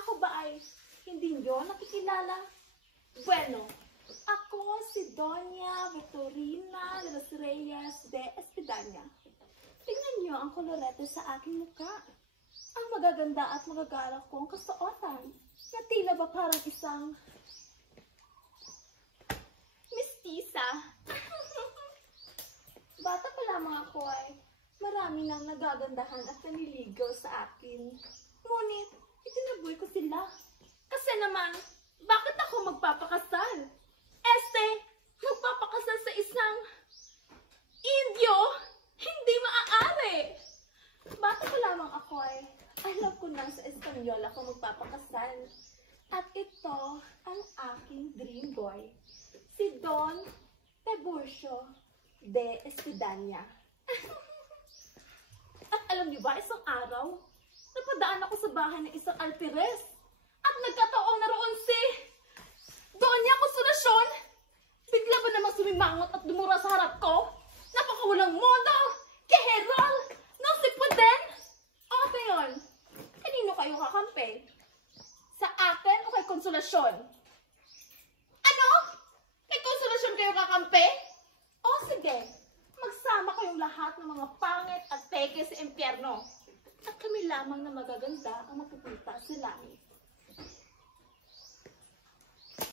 Ako ba ay hindi nyo nakikilala? Bueno, ako si Doña Victorina de los Reyes de Espidanya. Tingnan nyo ang kolorete sa aking mukha. Ang magaganda at magagala kong kasuotan na tila ba parang isang mistisa. Bata pa lamang ako ay marami nang nagagandahan at naniligaw sa akin. Ngunit, itinaboy ko sila. Kasi naman, bakit ako magpapakasal? Magpapakasal sa isang Indio? Hindi maaari! Bata pa lamang ako ay alam ko na sa Espanyol ako magpapakasal. At ito ang aking dream boy, si Don Tiburcio de Espidanya. At alam niyo ba, isang araw, napadaan ako sa bahay ng isang alperes at nagkataong naroon si Doña Consolacion. Bigla ba namang sumimangot at dumura sa harap ko? Napakawalang modo! Keherol! No si Puden! O ngayon, kanino kayo kakampi? Sa akin o kay Consolacion? Ano? Kay Consolacion kayo kakampi? O sige, magsama kayong lahat ng mga pangit at peke sa impyerno. At kami lamang na magaganda ang mapupunta sa langit.